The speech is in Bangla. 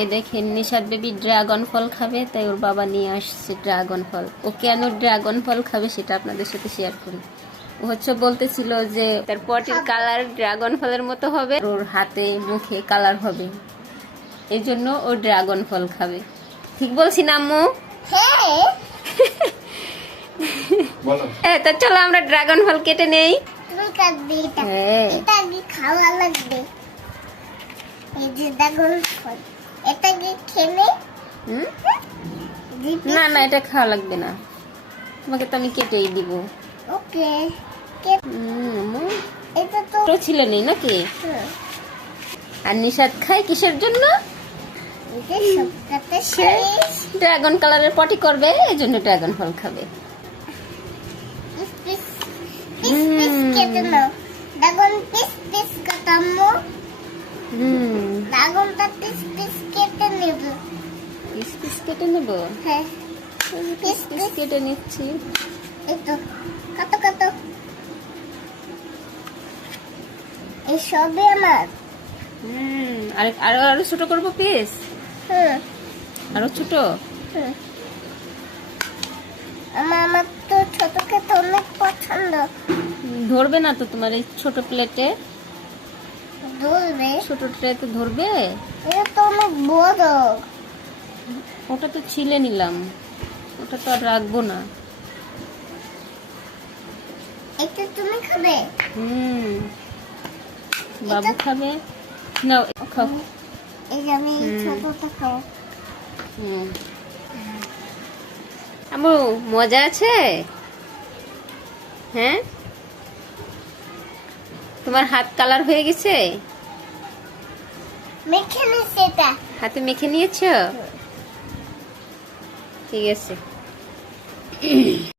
এই দেখেন নিশাদ বেবি ড্রাগন ফল খাবে, তাই ওর বাবা নিয়ে আসছে ড্রাগন ফল। ও কেন ড্রাগন ফল খাবে সেটা আপনাদের সাথে শেয়ার করি। ও হচ্ছে বলতেছিল যে তার পটির কালার ড্রাগন ফলের মতো হবে, ওর হাতে মুখে কালার হবে, এই জন্য ও ড্রাগন ফল খাবে। ঠিক বলছি না আম্মু? হ্যাঁ, তা চলো আমরা ড্রাগন ফল কেটে নেই। খাওয়া লাগবে। এই যে ড্রাগন ফল, এটা কি খেলে? না না, এটা খাওয়া লাগবে না, তোমাকে তো আমি কেটেই দিব। ওকে। এটা তো ছিল নেই নাকি? আর নিশাদ খায় কিসের জন্য? ড্রাগন কালারের পটি করবে, এই জন্য ড্রাগন ফল খাবে। কেটে নেব। হ্যাঁ, কেটে নিচ্ছি। এই তো কাটো কাটো, এই সবই আমার। আরো ছোট করবো পিস? আরো ছোট? আমার তো ছোট খেতে অনেক পছন্দ। ধরবে না তো তোমার এই ছোট প্লেটে? ধরবে, ছোট ট্রেতে ধরবে? এটা তো অনেক বড়। ওটা তো ছিলে নিলাম, ওটা তো আর রাখবো না। এটা তুমি খাবে? বাবু খাবে না, খাও। এই যে আমি ছোটটা খাও। আম্মু মজা আছে? হ্যাঁ, তোমার হাত কালার হয়ে গেছে? মেখে নিয়েছি, এটা হাতে মেখে নিয়েছো? ঠিক আছে।